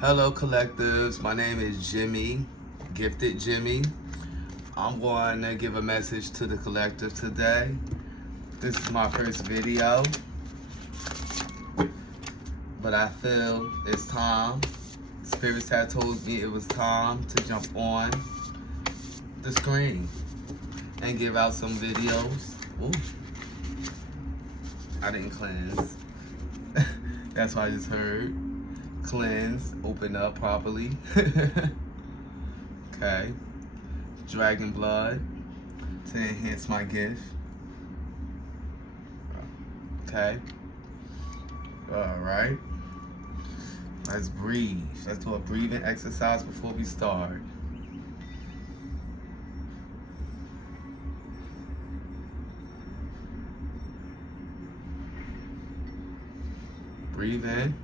Hello, collectives. My name is Jimmy, Gifted Jimmy. I'm going to give a message to the collective today. This is my first video, but I feel it's time. Spirits had told me it was time to jump on the screen and give out some videos. Ooh, I didn't cleanse. That's what I just heard. Cleanse, open up properly. Okay. Dragon blood to enhance my gift. Okay. Alright. Let's breathe. Let's do a breathing exercise before we start. Breathe in.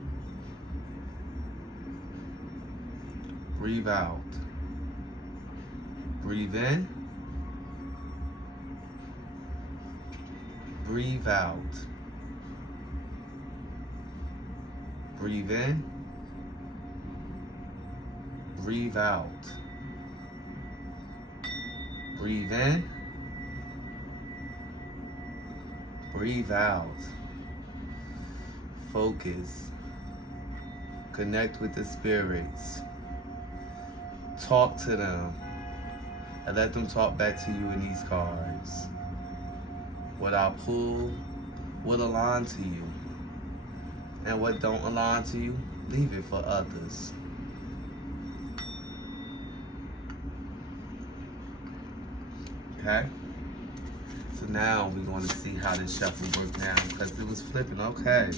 Breathe out. Breathe in. Breathe out. Breathe in. Breathe out. Breathe in. Breathe out. Focus. Connect with the spirits. Talk to them and let them talk back to you in these cards. What I pull will align to you, and what don't align to you, leave it for others. Okay? So now we're going to see how this shuffle works now, because it was flipping. Okay.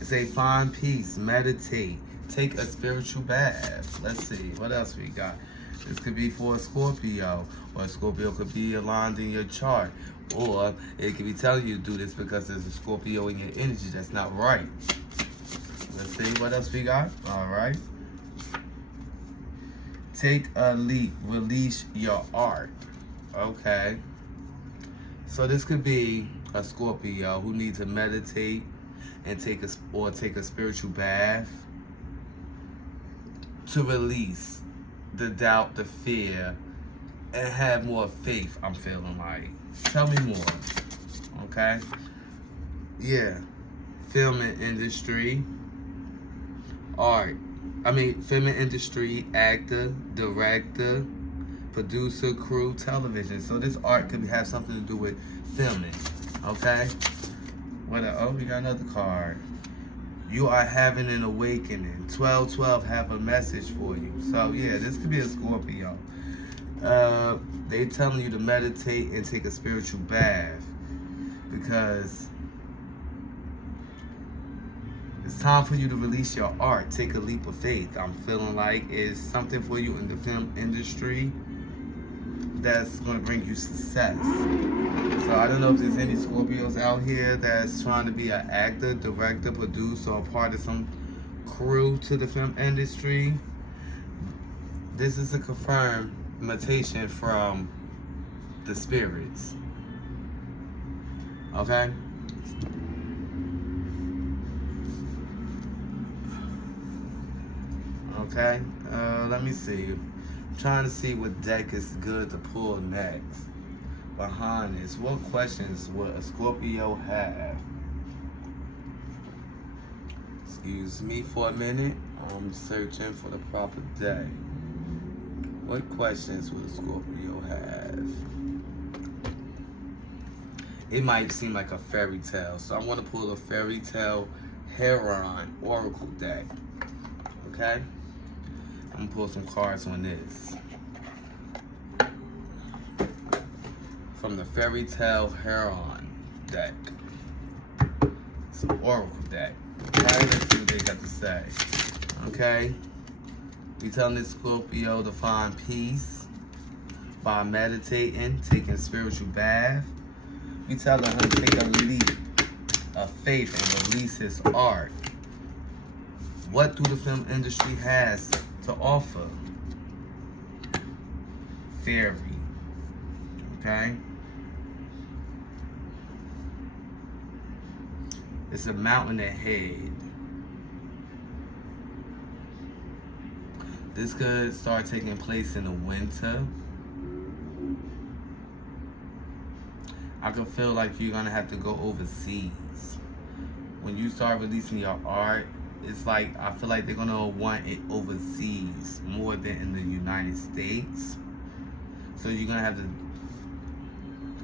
It's a find peace, meditate, take a spiritual bath. Let's see, what else we got? This could be for a Scorpio, or a Scorpio could be aligned in your chart, or it could be telling you to do this because there's a Scorpio in your energy that's not right. Let's see what else we got. All right. Take a leap, release your art. Okay. So this could be a Scorpio who needs to meditate and take a spiritual bath to release the doubt, the fear, and have more faith. I'm feeling like. Tell me more. Okay. Yeah. Filming industry, art. Filming industry, actor, director, producer, crew, television. So this art could have something to do with filming. Okay. Oh, we got another card. You are having an awakening. 1212 have a message for you. So yeah, this could be a Scorpio. They telling you to meditate and take a spiritual bath because it's time for you to release your art. Take a leap of faith. I'm feeling like it's something for you in the film industry that's going to bring you success. So I don't know if there's any Scorpios out here that's trying to be an actor, director, producer, or part of some crew to the film industry. This is a confirmed invitation from the spirits. Okay? Okay? Let me see. I'm trying to see what deck is good to pull next. Behind this, what questions would a Scorpio have? Excuse me for a minute. I'm searching for the proper deck. What questions would a Scorpio have? It might seem like a fairy tale, so I want to pull a fairy tale Heron Oracle deck. Okay? I'm gonna pull some cards on this. From the Fairy Tale Heron deck. It's an Oracle deck. Okay, let's see what they got to say. Okay, we telling this Scorpio to find peace by meditating, taking a spiritual bath. We telling him to take a leap of faith and release his art. What do the film industry has to offer? Fairy. Okay? It's a mountain ahead. This could start taking place in the winter. I could feel like you're gonna have to go overseas. When you start releasing your art, it's like, I feel like they're gonna want it overseas more than in the United States. So you're gonna have to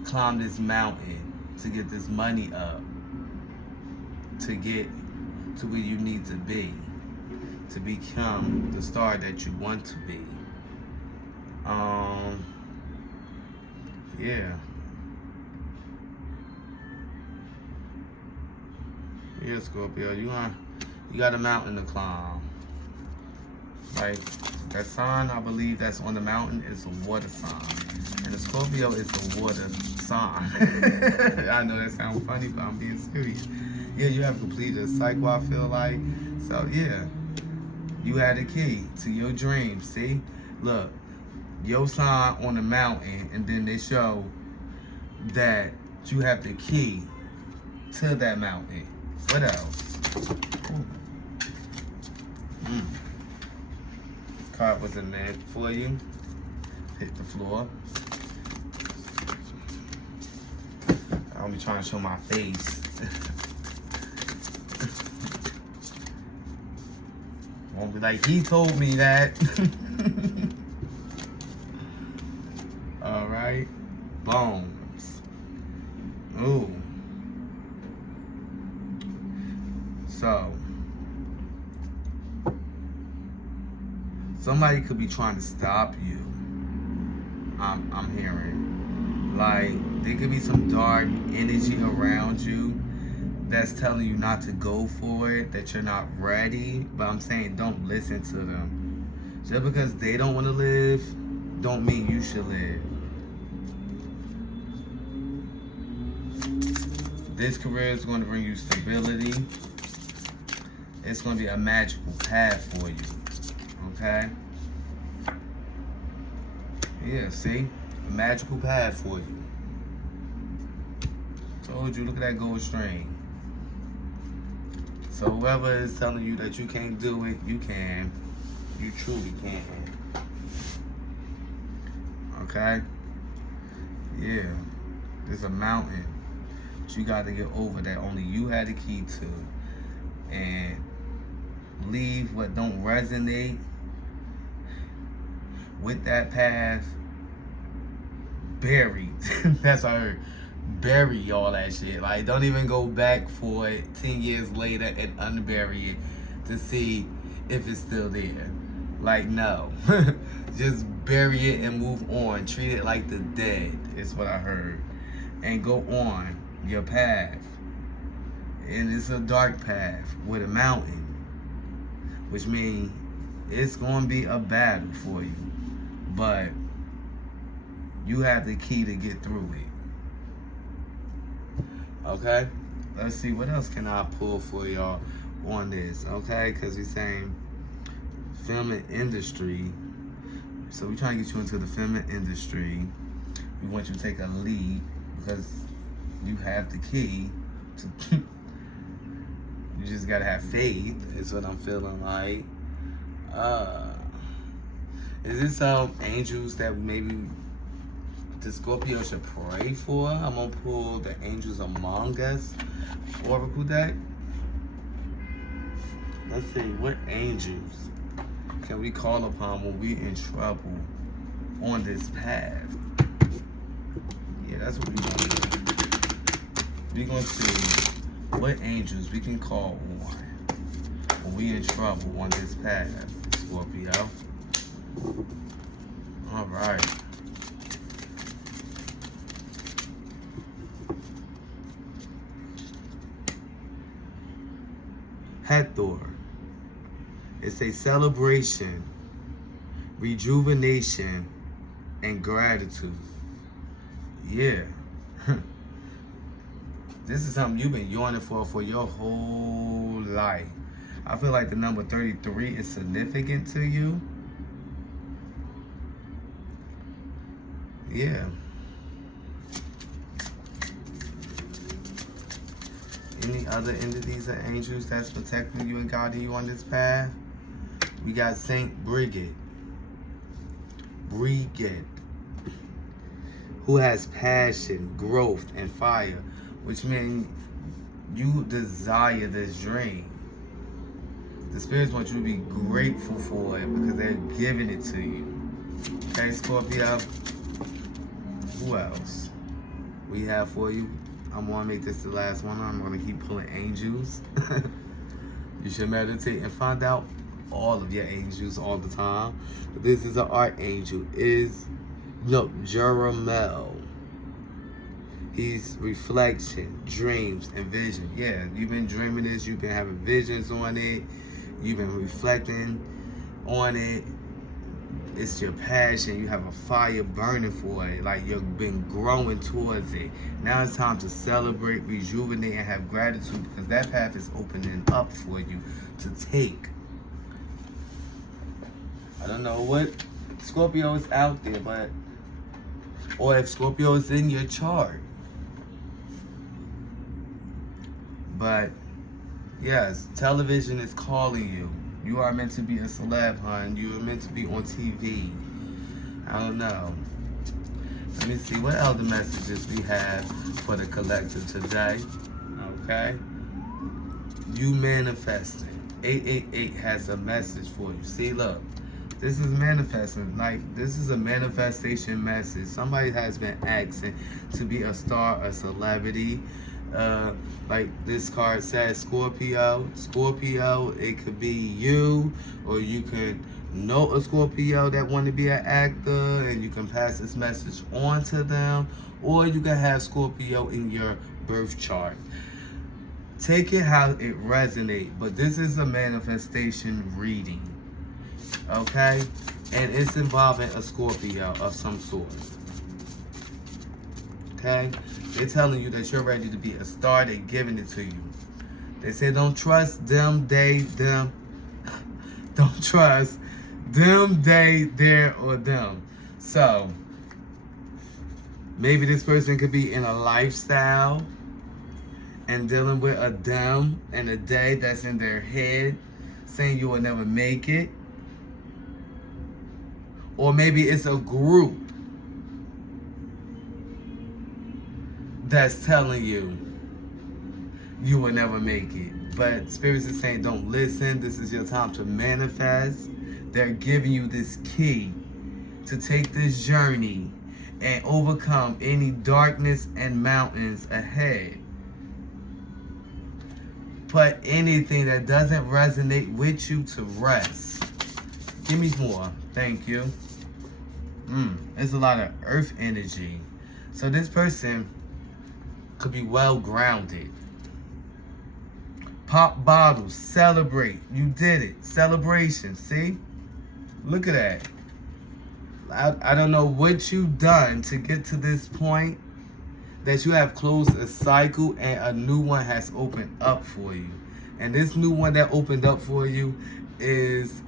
climb this mountain to get this money up, to get to where you need to be, to become the star that you want to be. Yeah. Yeah, Scorpio, you got a mountain to climb. Like, that sign, I believe that's on the mountain is a water sign. And the Scorpio is a water sign. I know that sounds funny, but I'm being serious. Yeah, you have completed a cycle, I feel like. So, yeah. You had a key to your dreams, see? Look, your sign on the mountain, and then they show that you have the key to that mountain. What else? Card was in there for you. Hit the floor. I'll be trying to show my face. Won't be like, he told me that. All right. Bones. Ooh. So, somebody could be trying to stop you. I'm hearing. Like, there could be some dark energy around you that's telling you not to go for it, that you're not ready. But I'm saying, don't listen to them. Just because they don't want to live, don't mean you should live. This career is going to bring you stability. It's going to be a magical path for you. Okay? Yeah, see? A magical path for you. Told you, look at that gold string. So whoever is telling you that you can't do it, you can. You truly can. Okay? Yeah. There's a mountain that you got to get over that only you had the key to. And leave what don't resonate with that path buried. That's what I heard. Bury all that shit. Like, don't even go back for it 10 years later and unbury it to see if it's still there. Like, no. Just bury it and move on. Treat it like the dead, is what I heard. And go on your path. And it's a dark path with a mountain, which means it's going to be a battle for you. But you have the key to get through it. Okay? Let's see, what else can I pull for y'all on this? Okay? Because we're saying film and industry. So we're trying to get you into the film and industry. We want you to take a lead because you have the key to... You just gotta have faith, is what I'm feeling like. Is this some angels that maybe the Scorpio should pray for? I'm gonna pull the Angels Among Us Oracle deck. Let's see, what angels can we call upon when we're in trouble on this path? Yeah, that's what we're gonna do. We're gonna see what angels we can call on when we in trouble on this path, Scorpio. All right. Hathor. It's a celebration, rejuvenation, and gratitude. Yeah. This is something you've been yearning for your whole life. I feel like the number 33 is significant to you. Yeah. Any other entities or angels that's protecting you and guiding you on this path? We got Saint Bridget. brigade, who has passion, growth, and fire, which means you desire this dream. The spirits want you to be grateful for it because they're giving it to you. Okay, Scorpio? Who else we have for you? I'm going to make this the last one. I'm going to keep pulling angels. You should meditate and find out all of your angels all the time. But this is an archangel. Jeremiel. He's reflection, dreams, and vision. Yeah, you've been dreaming this. You've been having visions on it. You've been reflecting on it. It's your passion. You have a fire burning for it. Like you've been growing towards it. Now it's time to celebrate, rejuvenate, and have gratitude because that path is opening up for you to take. I don't know what Scorpio is out there, but or if Scorpio is in your chart. But yes, television is calling you. You are meant to be a celeb, hon. You are meant to be on TV. I don't know. Let me see what other messages we have for the collective today. Okay. You manifesting. 888 has a message for you. See, look. This is manifesting. Like, this is a manifestation message. Somebody has been asking to be a star, a celebrity. Like this card says, Scorpio. Scorpio, it could be you, or you could know a Scorpio that want to be an actor, and you can pass this message on to them, or you can have Scorpio in your birth chart. Take it how it resonates, but this is a manifestation reading, okay? And it's involving a Scorpio of some sort. Okay? They're telling you that you're ready to be a star. They're giving it to you. They say don't trust them, them. Don't trust them, their, or them. So, maybe this person could be in a lifestyle and dealing with a them and a they that's in their head saying you will never make it. Or maybe it's a group that's telling you you will never make it. But spirits are saying don't listen. This is your time to manifest. They're giving you this key to take this journey and overcome any darkness and mountains ahead. Put anything that doesn't resonate with you to rest. Give me more. Thank you. There's a lot of earth energy. So this person could be well grounded. Pop bottles, celebrate. You did it. Celebration. See? Look at that. I don't know what you've done to get to this point that you have closed a cycle and a new one has opened up for you. And this new one that opened up for you is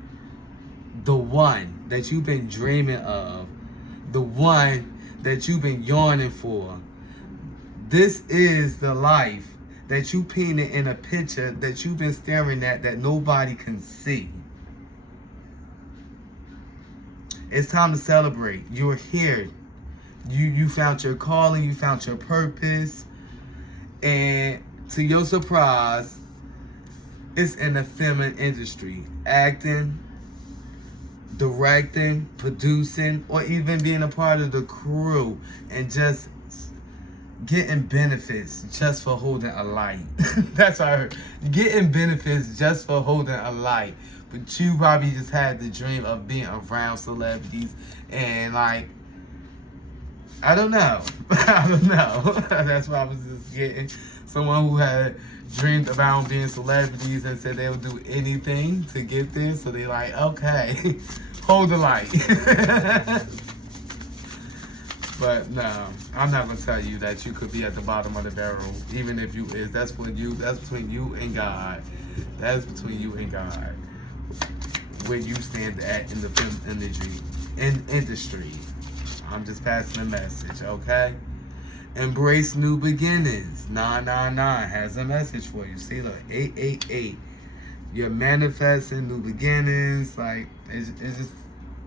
the one that you've been dreaming of. The one that you've been yearning for. This is the life that you painted in a picture that you've been staring at that nobody can see. It's time to celebrate. You're here. You found your calling. You found your purpose. And to your surprise, it's in the film industry. Acting, directing, producing, or even being a part of the crew and just getting benefits just for holding a light. That's what I heard. Getting benefits just for holding a light. But you probably just had the dream of being around celebrities and like, I don't know. I don't know. That's why I was just getting someone who had dreamed about being celebrities and said they would do anything to get there. So they like, okay, hold the light. But no, I'm not gonna tell you that you could be at the bottom of the barrel, even if you is. That's for you. That's between you and God. That's between you and God. Where you stand at in the film industry. I'm just passing a message, okay? Embrace new beginnings. 999 has a message for you. See, look, 888. You're manifesting new beginnings. Like, it's just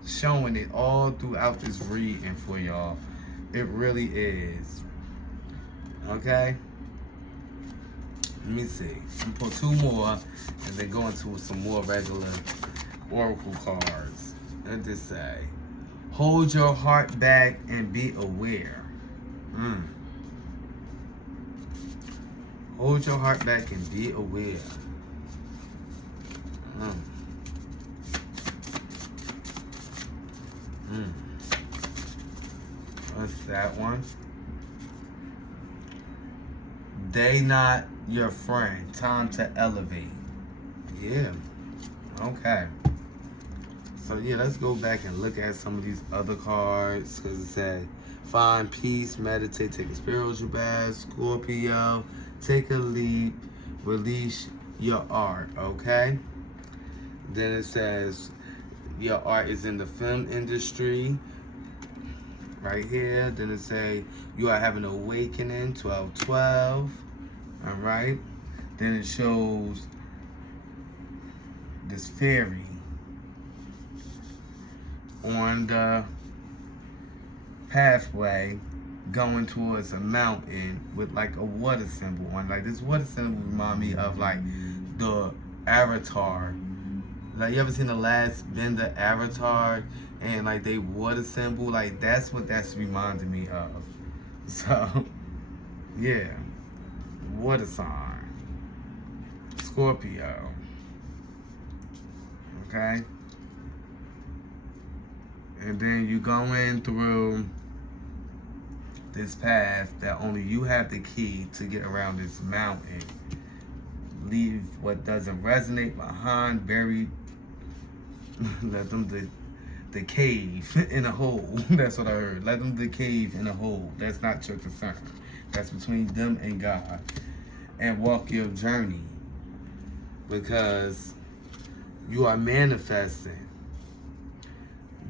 showing it all throughout this reading for y'all. It really is. Okay? Let me see. I'm gonna pull 2 more and then go into some more regular oracle cards. Let this say, hold your heart back and be aware. Hold your heart back and be aware. What's that one? They not your friend. Time to elevate. Yeah. Okay. So yeah, let's go back and look at some of these other cards. Because it said, find peace, meditate, take a spiritual bath, Scorpio, take a leap, release your art. Okay. Then it says, your art is in the film industry. Right here. Then it say, you are having an awakening, 12-12. All right. Then it shows this fairy on the pathway going towards a mountain with like a water symbol on. Like this water symbol remind me of like the Avatar. Like you ever seen the last Bender Avatar and like they water symbol? Like that's what that's reminding me of. So yeah. Water sign. Scorpio. Okay? And then you going through this path that only you have the key to get around this mountain. Leave what doesn't resonate behind, buried. Let them the cave in a hole. That's what I heard. Let them the cave in a hole. That's not your concern. That's between them and God. And walk your journey. Because you are manifesting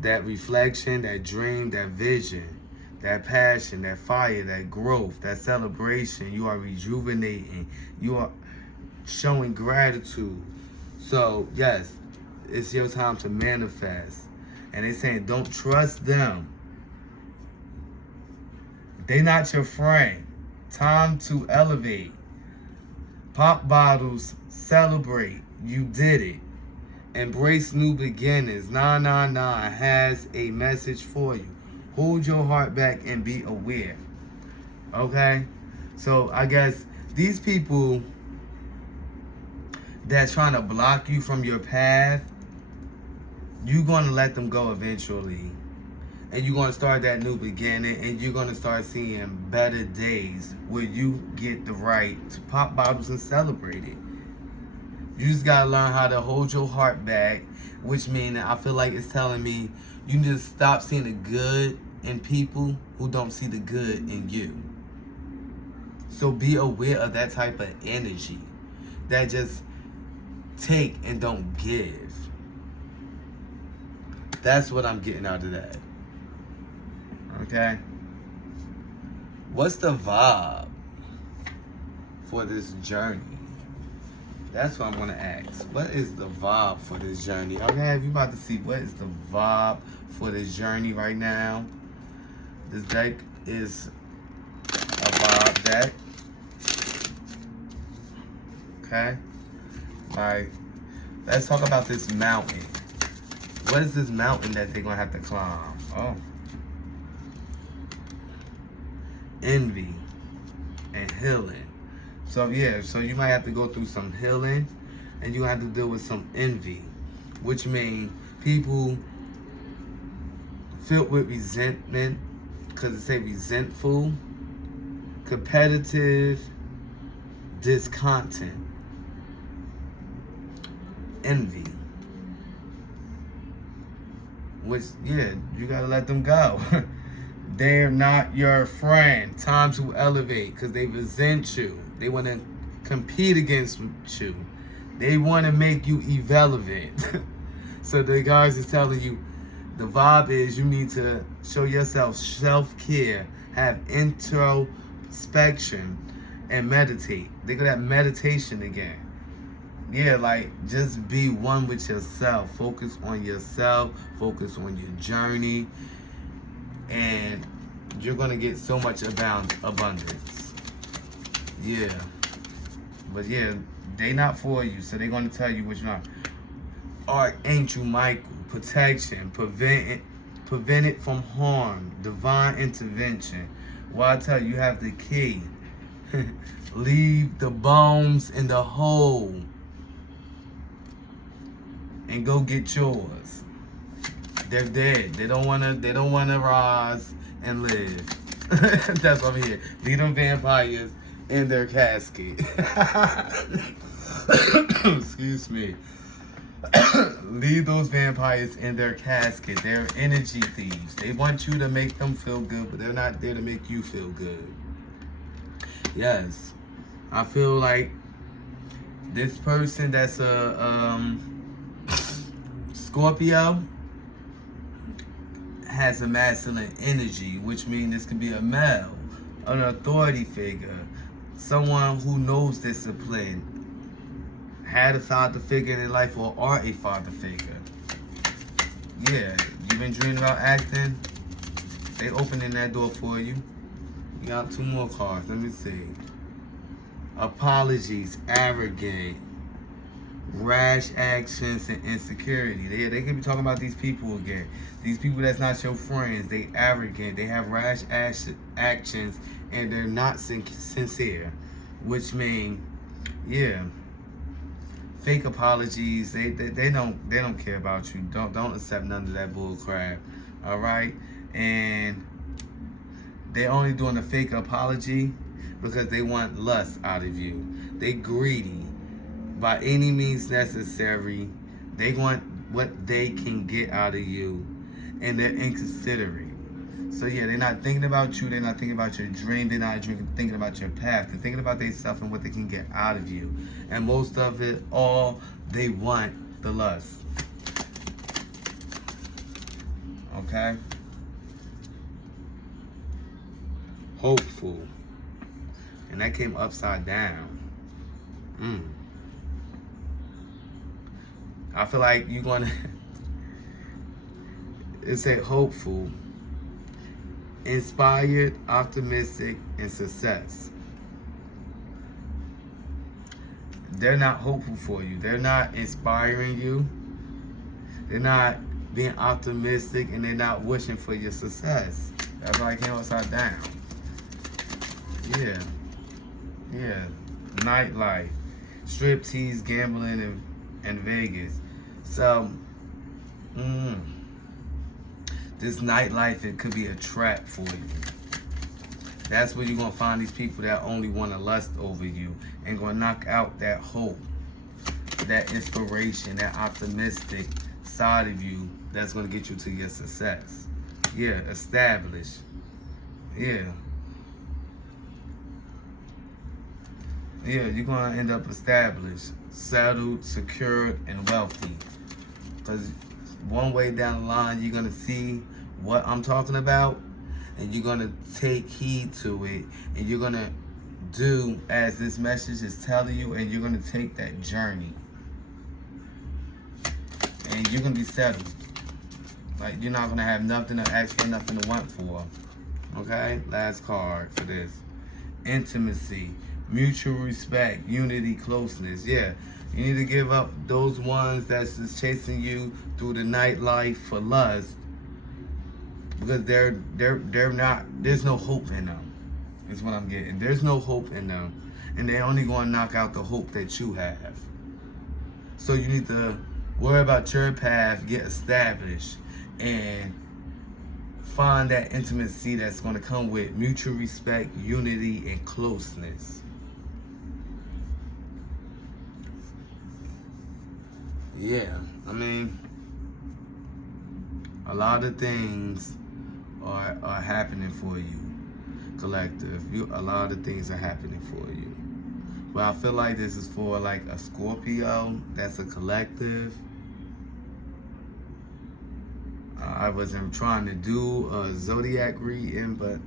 that reflection, that dream, that vision, that passion, that fire, that growth, that celebration. You are rejuvenating. You are showing gratitude. So, yes, it's your time to manifest. And they're saying, don't trust them. They're not your friend. Time to elevate. Pop bottles, celebrate. You did it. Embrace new beginnings. 999 has a message for you. Hold your heart back and be aware. Okay? So I guess these people that's trying to block you from your path, you're going to let them go eventually. And you're going to start that new beginning, and you're going to start seeing better days where you get the right to pop bottles and celebrate it. You just got to learn how to hold your heart back, which means I feel like it's telling me you need to stop seeing the good in people who don't see the good in you. So be aware of that type of energy that just take and don't give. That's what I'm getting out of that. Okay? What's the vibe for this journey? That's what I'm going to ask. What is the vibe for this journey? Okay, if you're about to see what is the vibe for this journey right now. This deck is a vibe deck. Okay? Like, let's talk about this mountain. What is this mountain that they're going to have to climb? Oh. Envy and healing. So yeah, so you might have to go through some healing and you have to deal with some envy, which means people filled with resentment, because it say resentful, competitive, discontent, envy. Which, yeah, you gotta let them go. They're not your friend. Time to elevate, because they resent you. They want to compete against you. They want to make you irrelevant. So the guys is telling you, the vibe is you need to show yourself self-care, have introspection, and meditate. They got that meditation again. Yeah, like just be one with yourself. Focus on yourself. Focus on your journey, and you're gonna get so much abundance. Yeah, but yeah, they not for you, so they're gonna tell you what you're not. Archangel Michael, protection, prevent it from harm, divine intervention. Well, I tell you, you have the key. Leave the bones in the hole and go get yours. They're dead. They don't wanna rise and live. That's what I'm here. Leave them vampires in their casket. Excuse me. Leave those vampires in their casket. They're energy thieves. They want you to make them feel good, but they're not there to make you feel good. Yes. I feel like this person that's a Scorpio has a masculine energy, which means this could be a male, an authority figure, someone who knows discipline, had a father figure in their life, or are a father figure. Yeah, you've been dreaming about acting? They opening that door for you. You got 2 more cards. Let me see. Apologies, arrogant, rash actions, and insecurity. They could be talking about these people again. These people that's not your friends. They arrogant. They have rash actions, and they're not sincere. Which mean, yeah, fake apologies. They don't care about you. Don't accept none of that bull crap. All right, and they only doing a fake apology because they want lust out of you. They greedy by any means necessary. They want what they can get out of you, and they're inconsiderate. So yeah, they're not thinking about you. They're not thinking about your dream. They're not thinking about your path. They're thinking about themselves and what they can get out of you. And most of it, all they want the lust. Okay? Hopeful. And that came upside down. I feel like you're gonna it said hopeful, inspired, optimistic, and success. They're not hopeful for you. They're not inspiring you. They're not being optimistic, and they're not wishing for your success. That's why I came upside down. Yeah. Yeah. Nightlife, striptease, gambling, and Vegas. So, this nightlife, it could be a trap for you. That's where you're going to find these people that only want to lust over you and going to knock out that hope, that inspiration, that optimistic side of you that's going to get you to your success. Yeah, established. Yeah. Yeah, you're going to end up established, settled, secured, and wealthy. Because one way down the line, you're going to see what I'm talking about, and you're going to take heed to it, and you're going to do as this message is telling you, and you're going to take that journey. And you're going to be settled. Like, you're not going to have nothing to ask for, nothing to want for. Okay? Last card for this. Intimacy, mutual respect, unity, closeness. Yeah. You need to give up those ones that's just chasing you through the nightlife for lust, because they're not. There's no hope in them. Is what I'm getting. There's no hope in them, and they're only going to knock out the hope that you have. So you need to worry about your path, get established, and find that intimacy that's going to come with mutual respect, unity, and closeness. Yeah, I mean, a lot of things are happening for you, collective. A lot of things are happening for you. But I feel like this is for like a Scorpio that's a collective. I wasn't trying to do a zodiac reading, but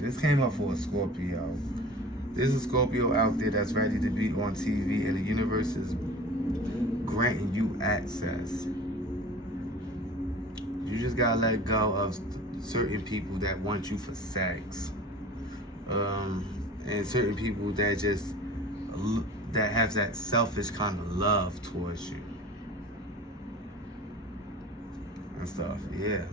this came up for a Scorpio. There's a Scorpio out there that's ready to be on TV, and the universe is granting you access. You just gotta let go of certain people that want you for sex, and certain people that just that have that selfish kind of love towards you and stuff. Yeah,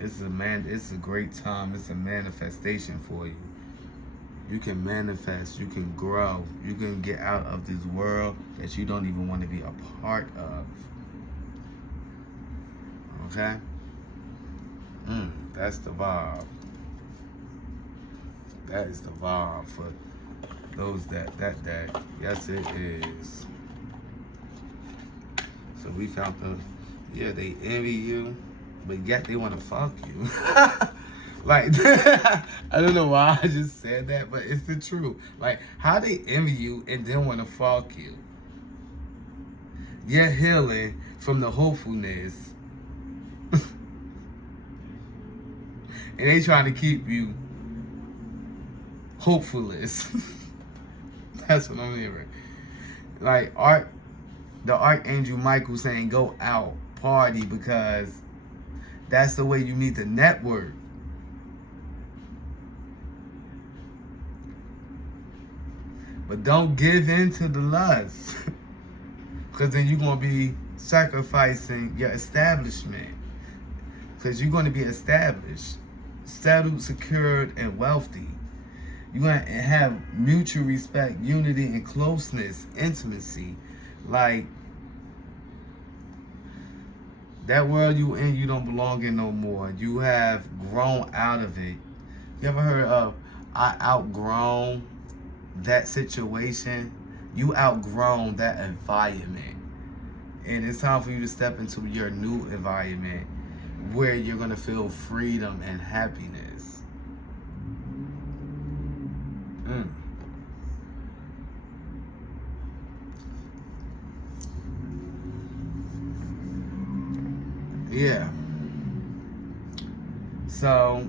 it's a great time. It's a manifestation for you. You can manifest, you can grow, you can get out of this world that you don't even want to be a part of. Okay? That's the vibe. That is the vibe for those that. Yes, it is. So we found they envy you, but yet they want to fuck you. Like, I don't know why I just said that, but it's the truth. Like, how they envy you and then want to fuck you. You're healing from the hopefulness. And they trying to keep you hopefuless. That's what I'm hearing. Like, the Archangel Michael saying, go out, party, because that's the way you need to network. But don't give in to the lust. Because then you're going to be sacrificing your establishment. Because you're going to be established, settled, secured, and wealthy. You're going to have mutual respect, unity, and closeness, intimacy. Like, that world you in, you don't belong in no more. You have grown out of it. You ever heard of, I outgrown that situation? You outgrown that environment, and it's time for you to step into your new environment where you're going to feel freedom and happiness. Yeah, so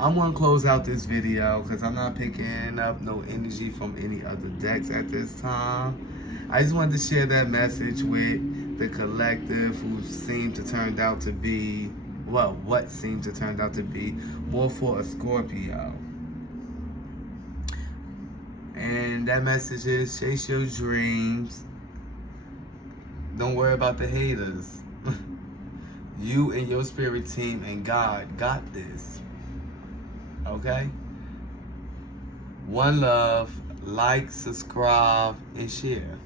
I'm going to close out this video because I'm not picking up no energy from any other decks at this time. I just wanted to share that message with the collective who seemed to turn out to be, well, what seemed to turn out to be more for a Scorpio. And that message is, chase your dreams. Don't worry about the haters. You and your spirit team and God got this. Okay? One love, like, subscribe, and share.